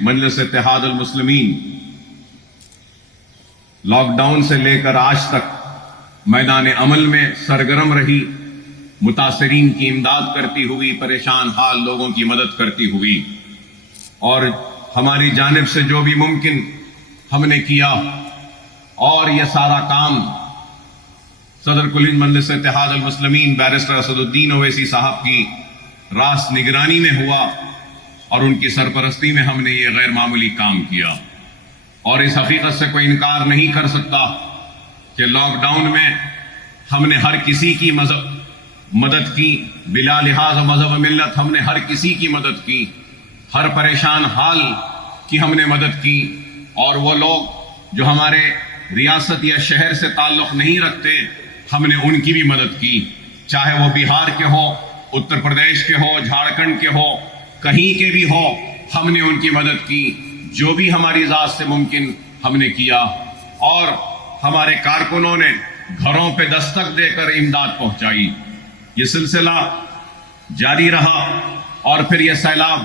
مجلس اتحاد المسلمین lock down سے لے کر آج تک میدان عمل میں سرگرم رہی، متاثرین کی امداد کرتی ہوئی، پریشان حال لوگوں کی مدد کرتی ہوئی، اور ہماری جانب سے جو بھی ممکن ہم نے کیا، اور یہ سارا کام صدر کل ہند مجلس اتحاد المسلمین بیرسٹر اسد الدین اویسی صاحب کی راست نگرانی میں ہوا، اور ان کی سرپرستی میں ہم نے یہ غیر معمولی کام کیا۔ اور اس حقیقت سے کوئی انکار نہیں کر سکتا کہ لاک ڈاؤن میں ہم نے ہر کسی کی مدد کی، بلا لحاظ مذہب و ملت ہم نے ہر کسی کی مدد کی، ہر پریشان حال کی ہم نے مدد کی، اور وہ لوگ جو ہمارے ریاست یا شہر سے تعلق نہیں رکھتے ہم نے ان کی بھی مدد کی، چاہے وہ بہار کے ہو، اتر پردیش کے ہو، جھارکھنڈ کے ہو، کہیں کے بھی ہو، ہم نے ان کی مدد کی، جو بھی ہماری ذات سے ممکن ہم نے کیا، اور ہمارے کارکنوں نے گھروں پہ دستک دے کر امداد پہنچائی۔ یہ سلسلہ جاری رہا، اور پھر یہ سیلاب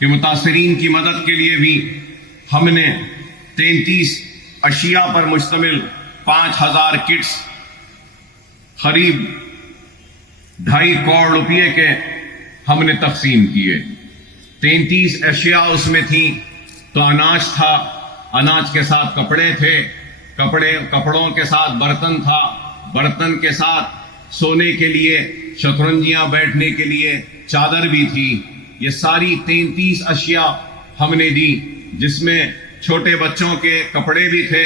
کے متاثرین کی مدد کے لیے بھی ہم نے 33 اشیاء پر مشتمل 5000 کٹس قریب 2.5 کروڑ روپے کے ہم نے تقسیم کیے۔ 33 اشیاء اس میں تھیں، تو اناج تھا، اناج کے ساتھ کپڑے تھے، کپڑوں کے ساتھ برتن تھا، برتن کے ساتھ سونے کے لیے شطرنجیاں بیٹھنے کے لیے چادر بھی تھی۔ یہ ساری 33 اشیاء ہم نے دی، جس میں چھوٹے بچوں کے کپڑے بھی تھے،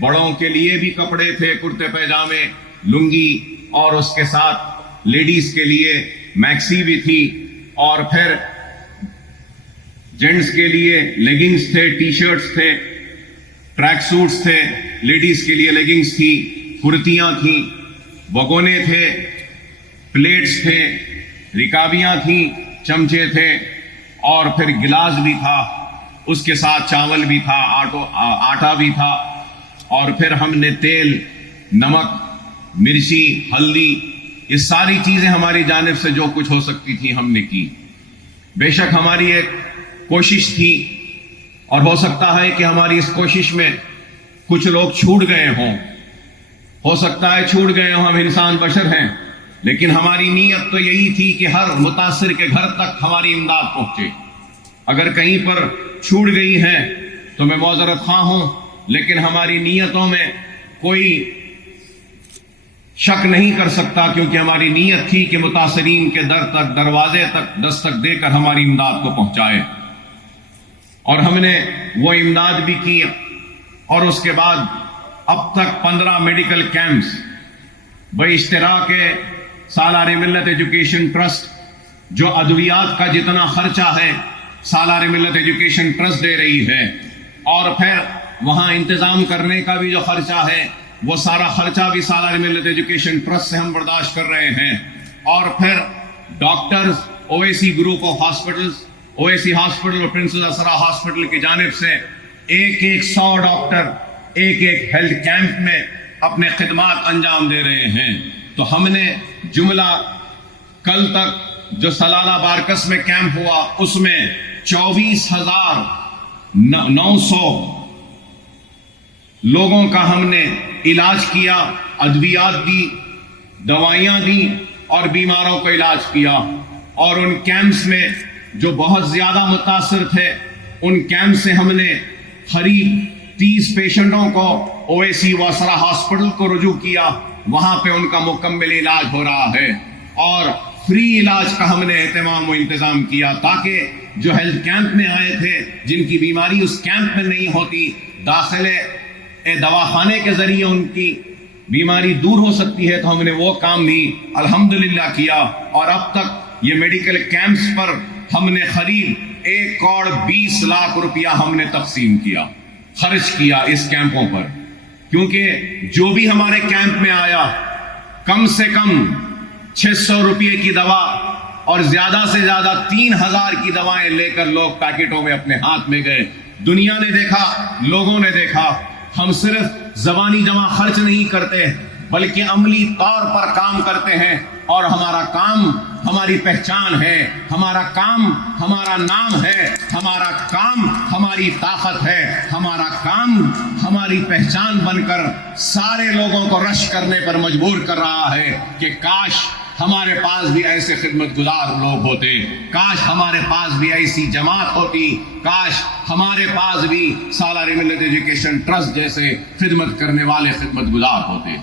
بڑوں کے لیے بھی کپڑے تھے، کرتے پیجامے، لنگی، اور اس کے ساتھ لیڈیز کے لیے میکسی بھی تھی، اور پھر جینٹس کے لیے لیگنگز تھے، ٹی شرٹس تھے، ٹریک سوٹس تھے، لیڈیز کے لیے لیگنگز تھی، کرتیاں تھیں، بگونے تھے، پلیٹس تھے، رکابیاں تھیں، چمچے تھے، اور پھر گلاس بھی تھا، اس کے ساتھ چاول بھی تھا، آٹا بھی تھا، اور پھر ہم نے تیل، نمک، مرچی، ہلدی، یہ ساری چیزیں ہماری جانب سے جو کچھ ہو سکتی تھی ہم نے کی۔ بے شک ہماری ایک کوشش تھی، اور ہو سکتا ہے کہ ہماری اس کوشش میں کچھ لوگ چھوٹ گئے ہوں، ہو سکتا ہے چھوٹ گئے ہوں، ہم انسان بشر ہیں، لیکن ہماری نیت تو یہی تھی کہ ہر متاثر کے گھر تک ہماری امداد پہنچے۔ اگر کہیں پر چھوٹ گئی ہے تو میں معذرت خواہ ہوں، لیکن ہماری نیتوں میں کوئی شک نہیں کر سکتا، کیونکہ ہماری نیت تھی کہ متاثرین کے در تک، دروازے تک دستک دے کر ہماری امداد کو پہنچائے، اور ہم نے وہ امداد بھی کی۔ اور اس کے بعد اب تک 15 میڈیکل کیمپس باشتراک سالار ملت ایجوکیشن ٹرسٹ، جو ادویات کا جتنا خرچہ ہے سالار ملت ایجوکیشن ٹرسٹ دے رہی ہے، اور پھر وہاں انتظام کرنے کا بھی جو خرچہ ہے وہ سارا خرچہ بھی سالار ملت ایجوکیشن ٹرسٹ سے ہم برداشت کر رہے ہیں، اور پھر doctors, Owaisi group of hospitals, Owaisi hospital اور پرنسز اسرا ہاسپٹل کی جانب سے 100 ڈاکٹر ایک ہیلتھ کیمپ میں اپنے خدمات انجام دے رہے ہیں۔ تو ہم نے جملہ کل تک جو سلالہ بارکس میں کیمپ ہوا، اس میں 24,900 لوگوں کا ہم نے علاج کیا، ادویات دی، دوائیاں دی، اور بیماروں کو علاج کیا۔ اور ان کیمپس میں جو بہت زیادہ متاثر تھے، ان کیمپ سے ہم نے قریب 30 پیشنٹوں کو اویسی واسرا ہاسپٹل کو رجوع کیا، وہاں پہ ان کا مکمل علاج ہو رہا ہے، اور فری علاج کا ہم نے اہتمام و انتظام کیا، تاکہ جو ہیلتھ کیمپ میں آئے تھے، جن کی بیماری اس کیمپ میں نہیں ہوتی، داخلے دواخانے کے ذریعے ان کی بیماری دور ہو سکتی ہے، تو ہم نے وہ کام بھی الحمدللہ کیا۔ اور اب تک یہ میڈیکل کیمپس پر ہم نے قریب 1,20,00,000 روپیہ ہم نے تقسیم کیا، خرچ کیا اس کیمپوں پر، کیونکہ جو بھی ہمارے کیمپ میں آیا کم سے کم 600 روپے کی دوا اور زیادہ سے زیادہ 3,000 کی دوائیں لے کر لوگ پیکٹوں میں اپنے ہاتھ میں گئے۔ دنیا نے دیکھا، لوگوں نے دیکھا، ہم صرف زبانی جمع خرچ نہیں کرتے بلکہ عملی طور پر کام کرتے ہیں، اور ہمارا کام ہماری پہچان ہے، ہمارا کام ہمارا نام ہے، ہمارا کام ہماری طاقت ہے، ہمارا کام ہماری پہچان بن کر سارے لوگوں کو رش کرنے پر مجبور کر رہا ہے کہ کاش ہمارے پاس بھی ایسے خدمت گزار لوگ ہوتے، کاش ہمارے پاس بھی ایسی جماعت ہوتی، کاش ہمارے پاس بھی سالار ملت ایجوکیشن ٹرسٹ جیسے خدمت کرنے والے خدمت گزار ہوتے۔